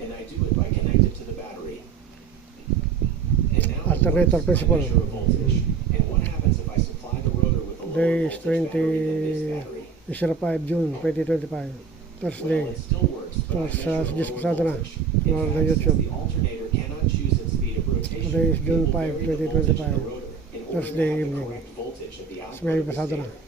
and I do it by connecting to the battery. And now it Alternator works. I principle. measure a voltage. And what happens if I supply the rotor with a lower Today is voltage battery than this battery? 5 June 2025. Well, Thursday. it still works, but I Tapos measure a suggest lower pasado na. voltage. Mga In na fact, YouTube. since the alternator cannot choose its speed of rotation, Today is June it will 5, vary the voltage of the 2025. rotor in order to Thursday have the evening. correct voltage at the Tapos output may of the pasado na. stator.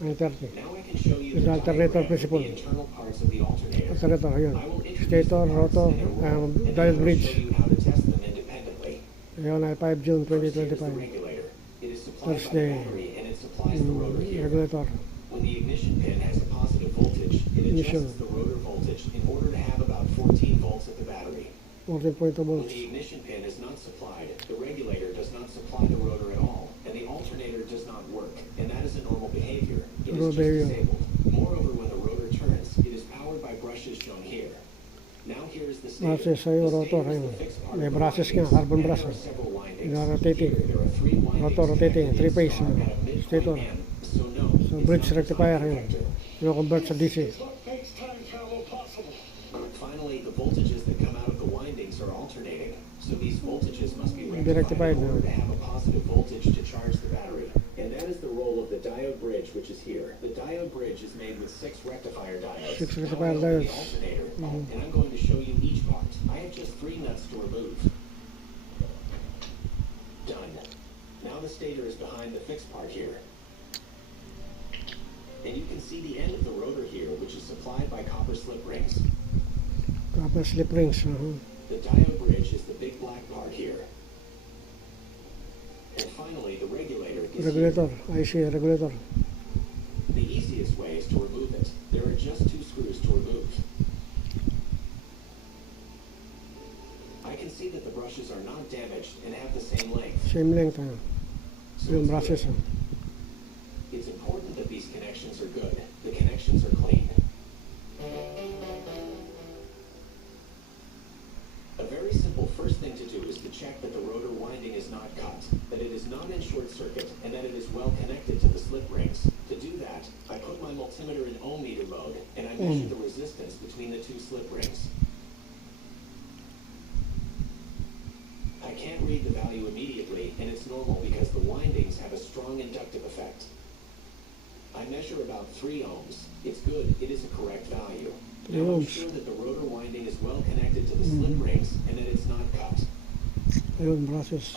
9:30. Now I can show you Yung the alternator diagram of principle. the internal parts of the alternator. Alternator, ayun. I will introduce Stator, the parts rotor, in a row, and then diode I will bridge. show you how to test them independently. Ayun ay 5 June First, here is the 2025. regulator. It is supplied by the Thursday. battery, and it supplies the rotor here. Regulator. When the ignition pin has a positive voltage, it Ignition. adjusts the rotor voltage in order to have about 14 volts at the battery. 14.2 When volts. the ignition pin is not supplied, the regulator does not supply the rotor at all, and the alternator does not work, and that is a normal behavior. It is Normal just behavior. disabled. Moreover, when the rotor turns, it is powered by brushes shown here. Now here is the stator. Brushes sa'yo, The rotor, stator is ayun. the fixed part May of the brushes windings, nga, carbon and there brushes. are several windings. Yung rotating. Here, there are 3 windings Rotor rotating, connected 3 phase, in star at a midpoint stator. end, so no, So it's bridge not a rectifier time yun. connector. Convert sa DC. Finally, the voltages that come out of the windings are alternating, so these voltages must be Be rectified rectified in order now. to have a positive voltage to charge the battery. And that is the role of the diode bridge, which is here. The diode bridge is made with 6 rectifier diodes. 6 Now rectifier I open the diodes. alternator, and I'm going to show you each part. I have just 3 nuts to remove. Done. Now the stator is behind the fixed part here. And you can see the end of the rotor here, which is supplied by copper slip rings. Copper slip rings. The diode bridge is the big black part here. And finally, the regulator is Regulator. IC regulator. here. The easiest way is to remove it. There are just 2 screws to remove. I can see that the brushes are not damaged and have the same length. Same length. So Yung it's brushes. good. It's important that these connections are good. The connections are clean. A very simple first thing to do is to check that the rotor winding is not cut, that it is not in short circuit, and that it is well connected to the slip rings. To do that, I put my multimeter in ohm meter mode, and I measure the resistance between the 2 slip rings. I can't read the value immediately, and it's normal because the windings have a strong inductive effect. I measure about 3 ohms. It's good, it is a correct value. 3 Now I'm ohms. sure that the rotor winding is well connected to the slip rings and that it's not cut. Ayun, brushes.